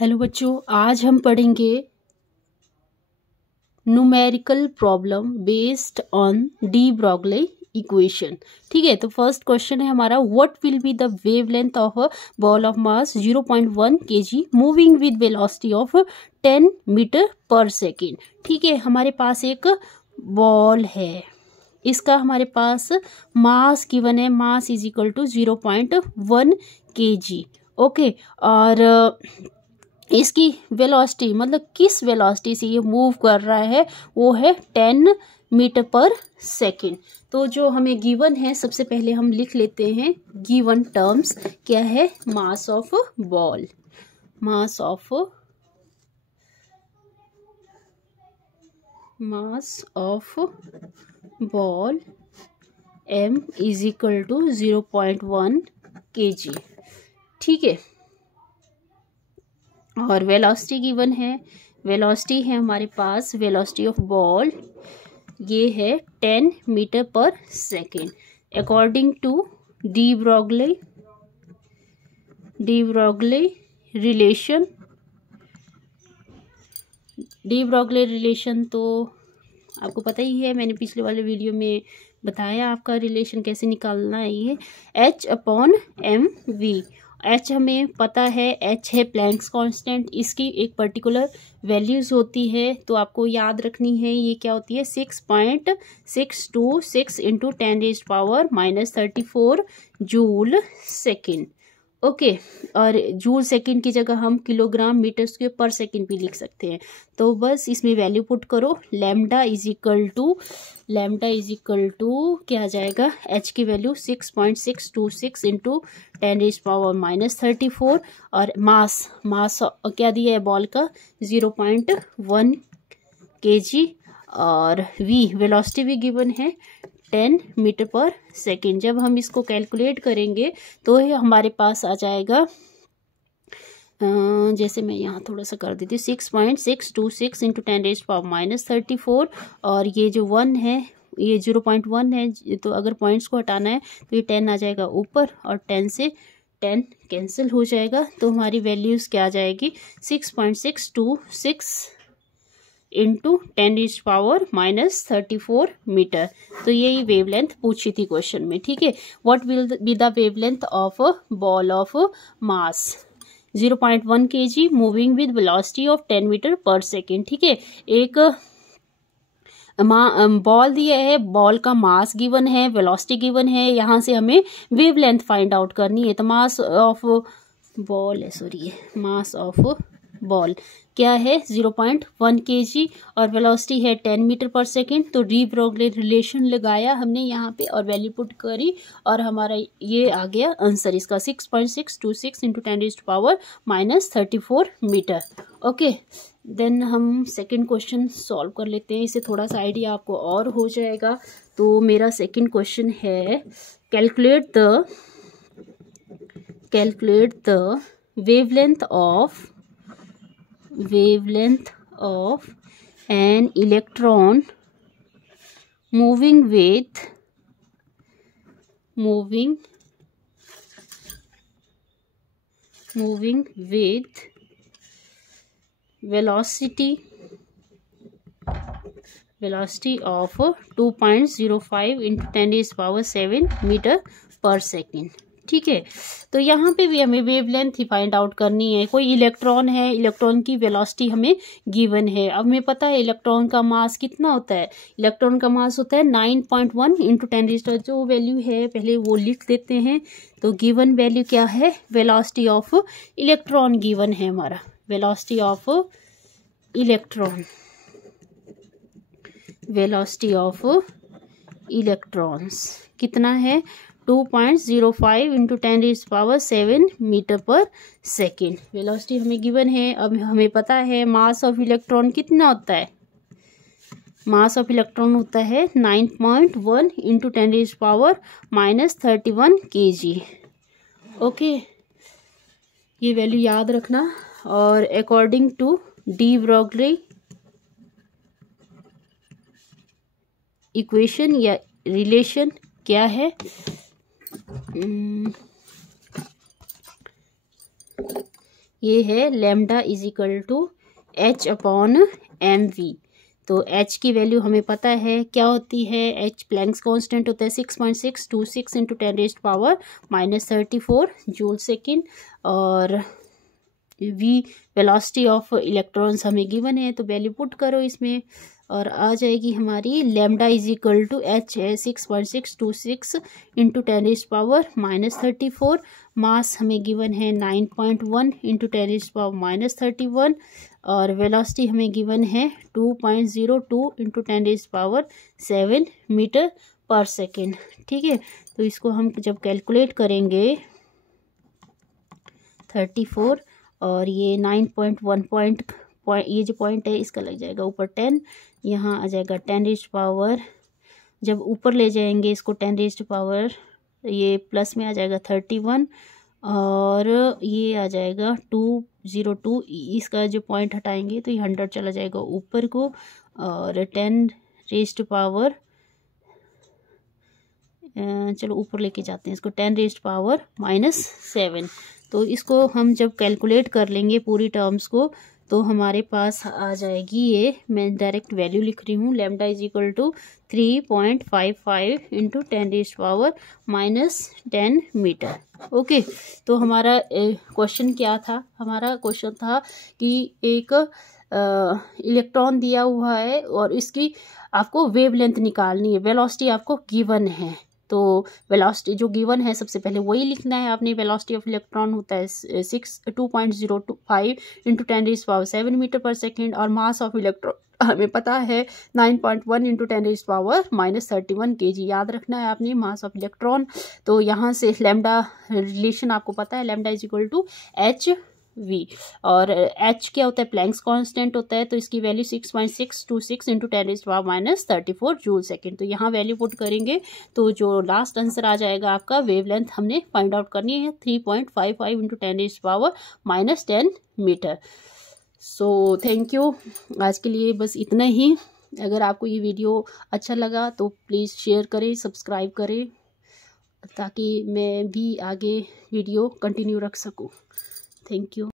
Hello बच्चों, आज हम पढ़ेंगे numerical problem based on de Broglie equation. ठीक है, तो फर्स्ट क्वेश्चन है हमारा, what will be the wavelength of a ball of mass 0.1 kg moving with velocity of 10 metre पर सेकेंड। ठीक है, हमारे पास एक बॉल है, इसका हमारे पास मास गिवन है, mass is equal to 0.1 kg। Okay, और इसकी वेलोसिटी मतलब किस वेलोसिटी से ये मूव कर रहा है वो है 10 मीटर पर सेकेंड। तो जो हमें गिवन है, सबसे पहले हम लिख लेते हैं गिवन टर्म्स। क्या है? Mass of ball, mass of ball m is equal to 0.1 kg। ठीक है, और वेलोसिटी गिवन है, वेलोसिटी है हमारे पास, वेलोसिटी ऑफ बॉल ये है 10 मीटर पर second according to de Broglie relation. De Broglie relation तो आपको पता ही है, मैंने पिछले वाले वीडियो में बताया आपका रिलेशन कैसे निकालना है। ये H/mv, एच हमें पता है, एच है प्लैंक्स कांस्टेंट, इसकी एक पर्टिकुलर वैल्यूज होती है तो आपको याद रखनी है। ये क्या होती है? 6.626 इंटू 10⁻⁻34 जूल सेकेंड। ओके, और जूल सेकेंड की जगह हम किलोग्राम मीटर स्क्वायर पर सेकेंड भी लिख सकते हैं। तो बस इसमें वैल्यू पुट करो, लैम्डा इज इक्वल टू क्या आ जाएगा? एच की वैल्यू 6.626 इंटू 10⁻⁻34 और मास क्या दिया है बॉल का? 0.1 kg, और वी वेलोसिटी भी गिवन है 10 मीटर पर सेकेंड। जब हम इसको कैलकुलेट करेंगे तो ये हमारे पास आ जाएगा, जैसे मैं यहाँ थोड़ा सा कर देती हूँ, 6.626 इंटू 10⁻⁻34 और ये जो 1 है ये 0.1 है, तो अगर पॉइंट्स को हटाना है तो ये 10 आ जाएगा ऊपर और 10 से 10 कैंसिल हो जाएगा। तो हमारी वैल्यूज़ क्या आ जाएगी? 6.626 इंटू 10⁻⁻34 मीटर। तो यही वेवलेंथ पूछी थी क्वेश्चन में। ठीक है, what will be the wavelength of a ball of mass 0.1 kg moving with velocity of 10 metre पर सेकेंड। ठीक है, एक बॉल दिया है, बॉल का मास गिवन है, वेलोसिटी गिवन है, यहाँ से हमें वेवलेंथ फाइंड आउट करनी है। तो मास ऑफ बॉल क्या है? 0.1 kg और वेलोसिटी है 10 मीटर पर सेकेंड। तो डी ब्रॉगली रिलेशन लगाया हमने यहाँ पे और वैल्यू पुट करी और हमारा ये आ गया आंसर इसका 6.626 इंटू 10⁻⁻34 मीटर। ओके, देन हम सेकंड क्वेश्चन सॉल्व कर लेते हैं, इससे थोड़ा सा आइडिया आपको और हो जाएगा। तो मेरा सेकंड क्वेश्चन है, calculate the wavelength of an electron moving with velocity of 2.05 into 10⁻⁷ metre पर सेकेंड। ठीक है, तो यहाँ पे भी हमें वेवलेंथ ही फाइंड आउट करनी है। कोई इलेक्ट्रॉन है, इलेक्ट्रॉन की वेलोसिटी हमें गिवन है। अब हमें पता है इलेक्ट्रॉन का मास कितना होता है। इलेक्ट्रॉन का मास होता है 9.1 इंटू 10⁻, जो वैल्यू है पहले वो लिख देते हैं। तो गिवन वैल्यू क्या है? वेलोसिटी ऑफ इलेक्ट्रॉन गिवन है हमारा, वेलोसिटी ऑफ इलेक्ट्रॉन्स कितना है? 2.05 इंटू 10⁻⁷ मीटर पर सेकेंड। वेलोसिटी हमें गिवन है। अब हमें पता है मास ऑफ इलेक्ट्रॉन कितना होता है? मास ऑफ इलेक्ट्रॉन होता है 9.1 इंटू 10⁻⁻31 kg। ओके, ये वैल्यू याद रखना। और according to de Broglie equation या रिलेशन क्या है? ये है lambda is equal to h upon mv। तो h की वैल्यू हमें पता है क्या होती है, h प्लैंक्स कांस्टेंट होता है 6.626 इंटू 10⁻⁻34 जूल सेकेंड, और v वेलोसिटी ऑफ इलेक्ट्रॉन्स हमें गिवन है, तो वैल्यू पुट करो इसमें और आ जाएगी हमारी lambda is equal to h है 6.626 इंटू 10⁻⁻34। मास हमें गिवन है 9.1 इंटू 10⁻⁻31 और वेलोसिटी हमें गिवन है 2.02 इंटू 10⁻7 मीटर पर सेकेंड। ठीक है, तो इसको हम जब कैलकुलेट करेंगे 34 और ये 9.1 पॉइंट ये जो पॉइंट है इसका लग जाएगा ऊपर 10, यहाँ आ जाएगा 10⁻, जब ऊपर ले जाएंगे इसको 10⁻, ये प्लस में आ जाएगा 31 और ये आ जाएगा 202, इसका जो पॉइंट हटाएंगे तो ये 100 चला जाएगा ऊपर को, और 10⁻, चलो ऊपर लेके जाते हैं इसको 10⁻⁻7। तो इसको हम जब कैलकुलेट कर लेंगे पूरी टर्म्स को तो हमारे पास आ जाएगी, ये मैं डायरेक्ट वैल्यू लिख रही हूँ, lambda is equal to 3.55 into 10⁻⁻10 metre. Okay, तो हमारा क्वेश्चन क्या था, हमारा क्वेश्चन था कि एक इलेक्ट्रॉन दिया हुआ है और इसकी आपको वेवलेंथ निकालनी है, वेलोसिटी आपको गिवन है, तो वेलोसिटी जो गिवन है सबसे पहले वही लिखना है आपने। वेलोसिटी ऑफ इलेक्ट्रॉन होता है 2.025 इंटू 10⁻7 मीटर पर सेकेंड और मास ऑफ इलेक्ट्रॉन हमें पता है 9.1 इंटू 10⁻⁻31 kg। याद रखना है आपने मास ऑफ इलेक्ट्रॉन। तो यहाँ से लैम्डा रिलेशन आपको पता है, lambda is equal to H V, और h क्या होता है, प्लैंक्स कांस्टेंट होता है, तो इसकी वैल्यू 6.626 इंटू 10⁻34 जूल सेकेंड। तो यहाँ वैल्यू पुट करेंगे तो जो लास्ट आंसर आ जाएगा आपका, वेवलेंथ हमने फाइंड आउट करनी है 3.55 into 10⁻⁻10 metre. So thank you, आज के लिए बस इतना ही। अगर आपको ये वीडियो अच्छा लगा तो प्लीज़ शेयर करें, सब्सक्राइब करें, ताकि मैं भी आगे वीडियो कंटिन्यू रख सकूं। Thank you.